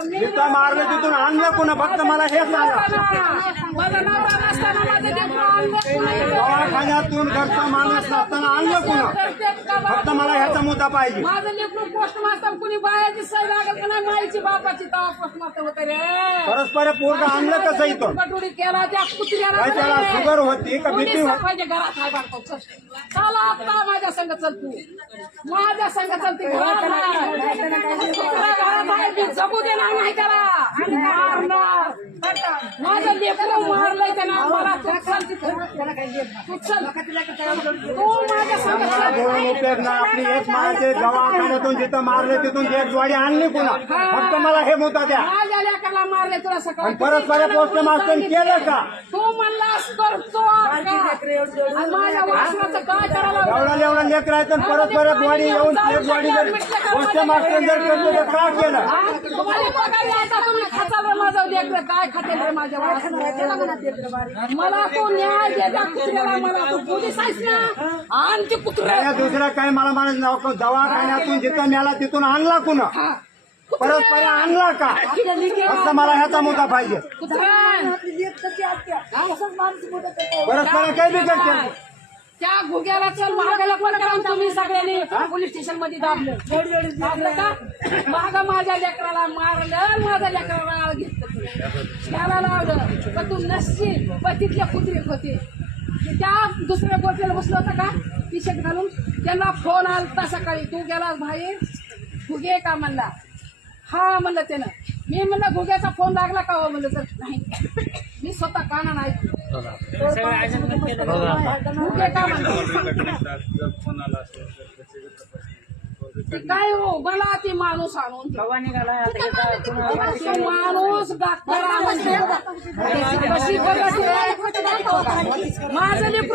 जिथं मारलं तिथून आणलं पुन्हा फक्त मला हे सांगा. दवाखान्यातून घरचं माणूस नसताना आणलं पुन्हा फक्त मला ह्याचा मुद्दा पाहिजे. माझं लेकरू पोस्ट मास्तर कुणी बायाची सही लागत का नाही माईची बापाची तवा पोस्ट मास्तर होते रे. परस्पर पोरग आणलं कसं इथं कटोरी केला त्या कुत्र्याला काय त्याला. शुगर होती का कोणी बीपी होती सफाईच्या घरात हाय बाळको, चल. चला आता माझ्या संग चल तू. माझ्या संग चल ती. घरात मी नाही त्याला मारणार माझं लेकरं मारलंय त्यानं मला माझ्या उपयोग आपली एक माणसे दवाखान्यातून जिथं मारले तिथून एक जोडी आणली पुन्हा. फक्त मला हे मुद्दा द्या. लेकरला मारले तुला सकाळी. आणि परस्पर पोस्ट मास्टर केलं का? तू म्हणलास करतो का? आणि माझ्या वासनाचं काय करायला एवढा एवढा लेकर आहे तर परस्पर बॉडी येऊन एक बॉडी जर पोस्ट मास्टर जर केलं तर का केलं? हा? तुम्हाला बघायला आता तुम्ही खाचाल रे माझं लेकरं? काय खातेल रे माझ्या वासनाचं? मला तू न्याय दे त्या कुत्र्याला. मला तू पोलीस आहेस ना? आण ते कुत्रे. या दुसरं काय मला दवाखान्यातून जिथं मेला तिथून आणला पुन्हा परस्पर आणला का? फक्त मला ह्याचा मुद्दा पाहिजे. परस्पर काय बी करते त्या घुग्याला चल महागाला पण करा तुम्ही सगळ्यांनी. पोलीस स्टेशनमध्ये दाबलं दाबलं का? माग माझ्या लेकराला मारलं माझ्या लेकराला घेतलं. त्याला लावलं. पण तू नसशील. पण तिथले कुत्रे होते. त्या दुसऱ्या गोट्याला बसलं होतं का? टी शर्ट घालून. त्यांना फोन आलता सकाळी. तू गेला बाहेर? घुगे का म्हणला? हा म्हणलं त्यानं. मी म्हणलं घुग्याचा फोन लागला का हो? म्हणलं तर नाही. मी स्वतः काना नाही घुगे का म्हणलं? ते काय हो मला ती माणूस आणून. ते माणूस डॉक्टर? माझं